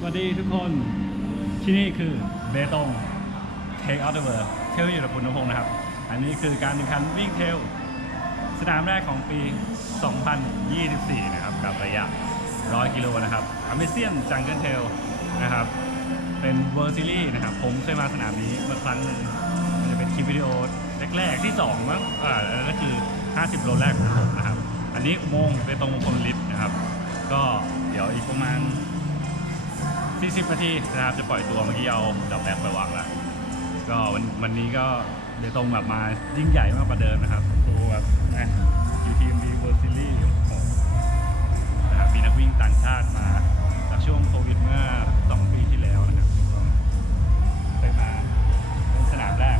สวัสดีทุกคนที่นี่คือเบตง Take Out the World เทลอยู่กับคุณนพงศ์นะครับ อันนี้คือการแข่งขันวิ่งเทลสนามแรกของปี 2024 นะครับ กับระยะ 100 กิโลนะครับ Amazing Jungle Trail นะครับ เป็น World Series นะครับ ผมเคยมาสนามนี้เมื่อครั้งหนึ่งมันจะเป็นคลิปวิดีโอแรกๆที่ 2 มั้งอ่าแล้วก็คือ 50 โลแรกของผมนะครับ อันนี้อุโมงค์เบตงมงคลลิฟต์นะครับ ก็เดี๋ยวอีกประมาณ 40 นาทีนะครับจะปล่อยตัวเมื่อกี้เอาดับแบกไปวางแล้วก็วันวันนี้ก็เดี๋ยวตรงแบบมายิ่งใหญ่มากกว่าเดิมนะครับตัวแบบนะยูทีมบีเวอร์ซิลี่นะครับมีนักวิ่งต่างชาติมา จากช่วงโควิดเมื่อ 2 ปีที่แล้วนะครับไปมาเป็นสนามแรก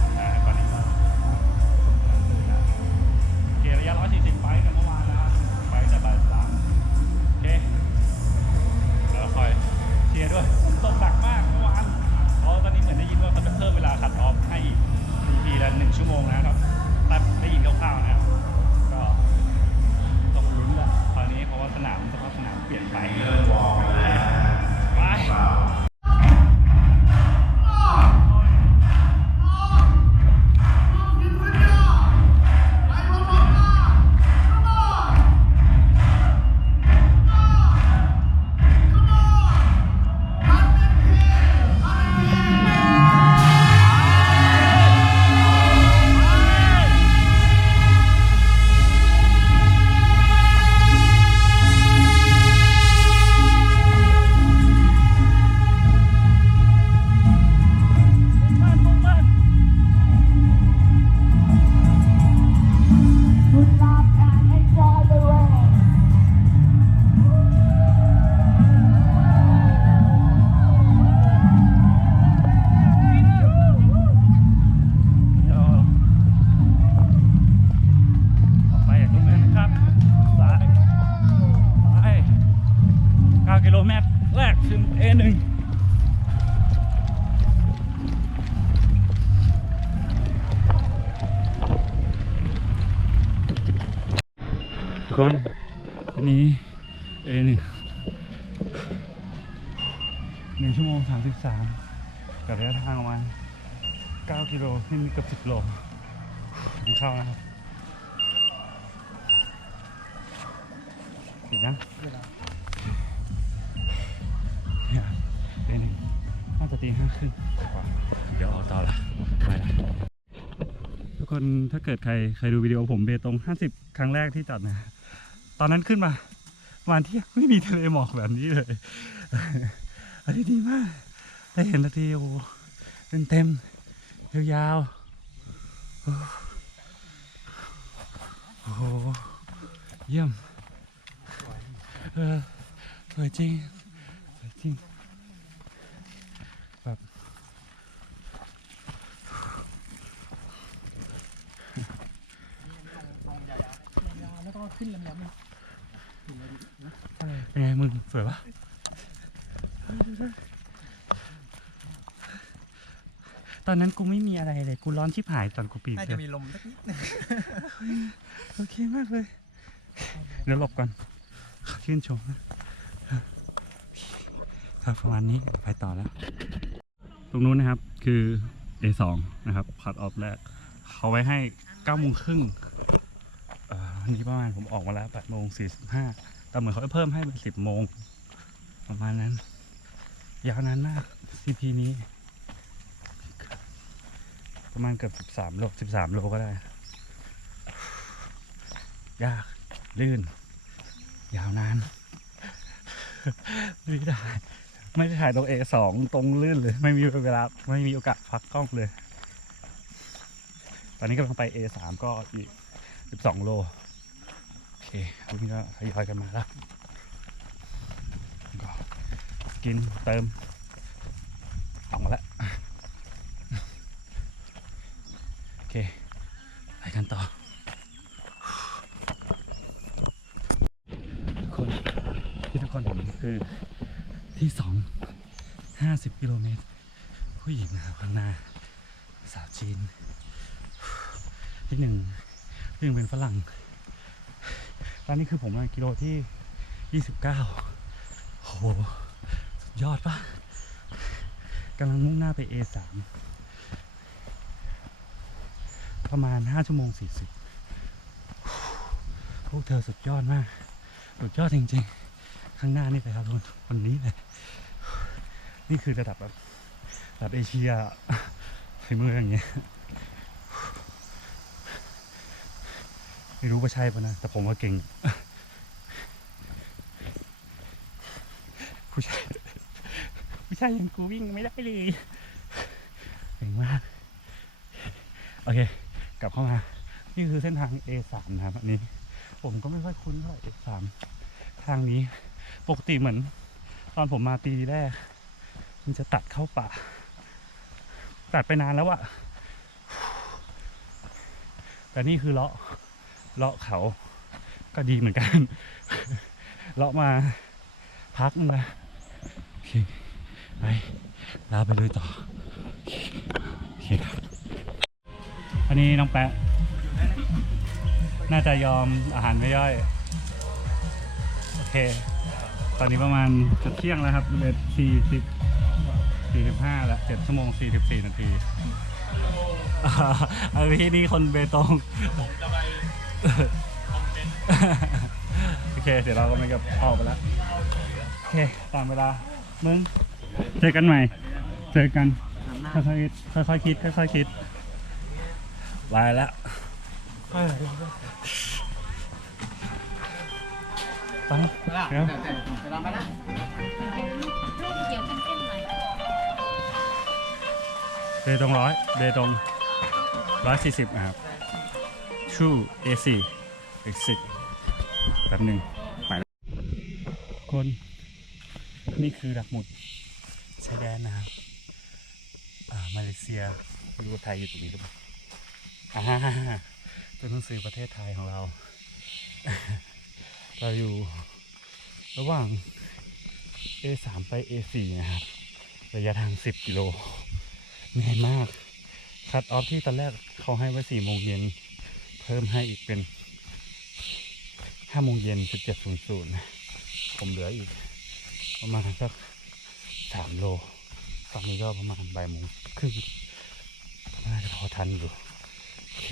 ทุกคนอันนี้ A1 หนึ่งชั่วโมง33กับระยะทางประมาณ9กิโลนี่มีเกือบ10โลผมเข้านะครับสินะเนี่ยเดนหนึ่งน่าจะตีห้าครึ่งกว่าเดี๋ยวเอาต่อละไปละทุกคนถ้าเกิดใครใครดูวิดีโอผมเบตง 50 ครั้งแรกที่จัดนะ ตอนนั้นขึ้นมาประมาณเที่ยงไม่มีทะเลหมอกแบบนี้เลยอันนี้ดีมาก ได้เห็นนาทีโอ้โหเต็มๆยาวๆโอ้โหเยี่ยมเออสวยจริงสวยจริงแบบแล้วก็ขึ้นลำๆ เป็นไงมึงสวยปะตอนนั้นกูไม่มีอะไรเลยกูร้อนชิบหายตอนกูปีนน่าเลจะยมีลมสักนิดนึงโอเคมากเลย เดี๋ยวหลบก่อนชื่นชมนะครับประมาณนี้ไปต่อแล้ว ตรงนู้นนะครับคือ A2 นะครับคัดออฟแรก เขาไว้ให้9โมงครึ่งเอ่อวันนี้ประมาณผมออกมาแล้ว8โมง45 แต่เหมือนเขาเพิ่มให้เป็น10โมง ประมาณนั้น ยาวนานมาก CP นี้ ประมาณเกือบ13โล13โลก็ได้ ยาก ลื่น ยาวนานไม่ได้ ไม่ได้ถ่ายตรง A2 ตรงลื่นเลย ไม่มีเวลา ไม่มีโอกาสพักกล้องเลย ตอนนี้กำลังไป A3 ก็อีก 12 โลโอเควันนี้ก็ทยอยกันมาแล้วก็กินเติมออกมาแล้วโอเคไปกันต่อทุกคนที่ทุกคนเห็นคือที่สองห้าสิบกิโลเมตร ผู้หญิงนะครับข้างหน้าสาวจีนที่หนึ่งที่หนึ่งเป็นฝรั่ง ตอนนี้คือผมกิโลที่ยี่สิบเก้าโห สุดยอดปะกำลังมุ่งหน้าไป A3 ประมาณ 5 ชั่วโมง 40พวกเธอสุดยอดมาก สุดยอดจริงๆ ข้างหน้านี่เลยครับทุกคนวันนี้เลย นี่คือระดับแบบระดับเอเชียฝีมืออย่างเงี้ย ไม่รู้ว่าใช่ปะนะ แต่ผมว่าเก่ง ผู้ชายผู้ชายอย่างกูวิ่งไม่ได้เลยเก่งมาก โอเค กลับเข้ามา นี่คือเส้นทาง A3 นะครับ อันนี้ ผมก็ไม่ค่อยคุ้นเท่าไหร่ A3 ทางนี้ ปกติเหมือน ตอนผมมาปีแรก มันจะตัดเข้าป่า ตัดไปนานแล้วอะแต่นี่คือเลาะ เลาะเขา ก็ดีเหมือนกัน เลาะมาพักนึงนะไปลาไปเลยต่อโอเคครับอันนี้น้องแปะ น่าจะยอมอาหารไม่ย่อย โอเค ตอนนี้ประมาณจะเที่ยงแล้วครับเบ็ดสี่สิบสี่สิบห้าแล้วเจ็ดชั่วโมงสี่สิบสี่นาทีอ่าอันนี้นี่คนเบตง โอเค เดี๋ยวเราก็ไม่กับออกไปแล้วโอเคตามเวลามึงเจอกันใหม่ เจอกันค่อยๆค่อยๆคิดค่อยๆคิดบายแล้วไปเดี๋ยวเดี๋ยวเข้มๆหน่อยเบตงร้อยเบตงร้อยสี่สิบนะครับ True AC Exit แป๊บหนึ่งไปแล้วคน นี่คือดักหมุดชายแดนนะครับอ่ามาเลเซียไม่รู้ว่าไทยอยู่ตรงนี้หรือเปล่าอ่าตัวหนังสือประเทศไทยของเรา เราอยู่ระหว่าง A3 ไป A4 นะครับ ระยะทาง 10 กิโลเหนื่อยมาก คัดออฟที่ตอนแรกเขาให้ไว้4โมงเย็น พิ่มให้อีกเป็น5โมงเย็น17.00ผมเหลืออีก ประมาณสัก3โลฝั่งนี้ก็ประมาณบ่ายโมงครึ่งน่าจะพอทันอยู่โอเค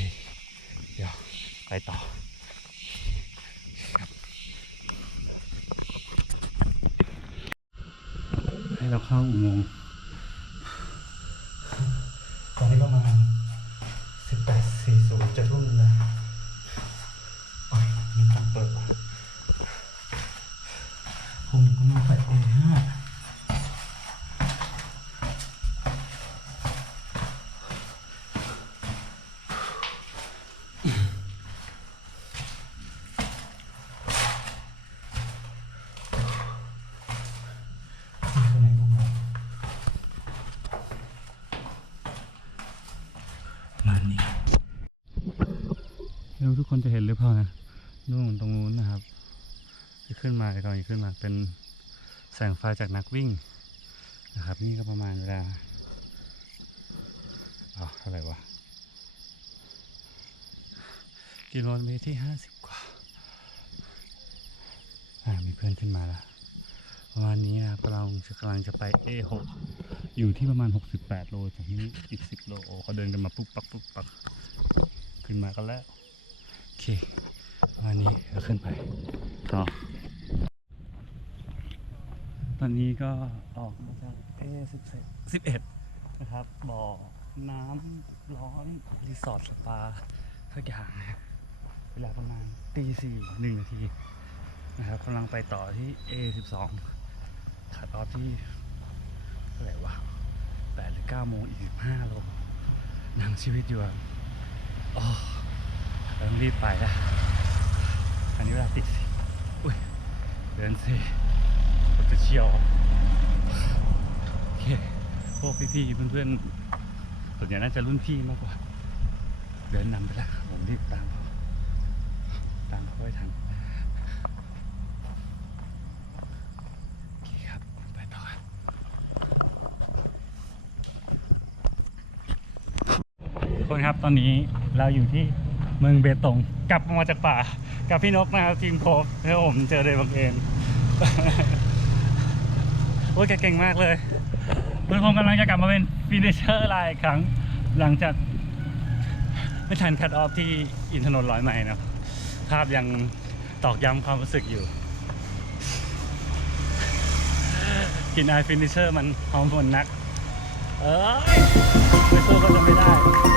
เดี๋ยวไปต่อให้เราเข้าอุโมงค์ ไม่รู้ทุกคนจะเห็นหรือเปล่านะนู่นตรงนู้นนะครับที่ขึ้นมาก่อนที่ขึ้นมาเป็นแสงไฟจากนักวิ่งนะครับ นี่ก็ประมาณเวลาอ๋อเท่าไหร่วะกิโลเมตรที่ห้าสิบกว่าอ่ามีเพื่อนขึ้นมาแล้วประมาณนี้นะครับเราจะกำลังจะไป A6 อยู่ที่ประมาณ 68 โลจากนี้อีก 10 โลเขาเดินกันมาปุ๊บปักปุ๊บปักขึ้นมากันแล้ว โอเคประมาณนี้เราขึ้นไปต่อตอนนี้ก็ออกมาจาก A11 นะครับ บ่อน้ำร้อน รีสอร์ทสปาสักอย่างนะเวลาประมาณตีสี่หนึ่งนาทีนะครับกำลังไปต่อที่ A12 ขัดออฟที่ ท่าไหร่วะแปดหรือเก้าโมงอีกสิบห้าโลนั่งชีวิตอยู่อะอ๋อต้องรีบไปละอันนี้เวลาติดสิอุ้ยเดินสิรถจะเชี่ยวโอเคพวกพี่ๆเพื่อนๆส่วนใหญ่น่าจะรุ่นพี่มากกว่า เดินนำไปล้วผมรีบตามเขาตามเขาให้ทัน โอเคครับ ไปต่อครับ ทุกคนครับตอนนี้เราอยู่ที่เมืองเบตงกลับมาจากป่า กับพี่นกนะครับทีมโคฟแล้วผมเจอโดยบังเอิญโอ้ยแกเก่งมากเลยคุณพงษ์กำลังจะกลับมาเป็นฟินิเชอร์ไลน์อีกครั้งหลังจากไม่ทันคัดออฟที่อินทนนท์ร้อยไมล์นะภาพยังตอกย้ำความรู้สึกอยู่กินไอฟินิเชอร์มันหอมฝนนัก เอ้ยไปสู้กับ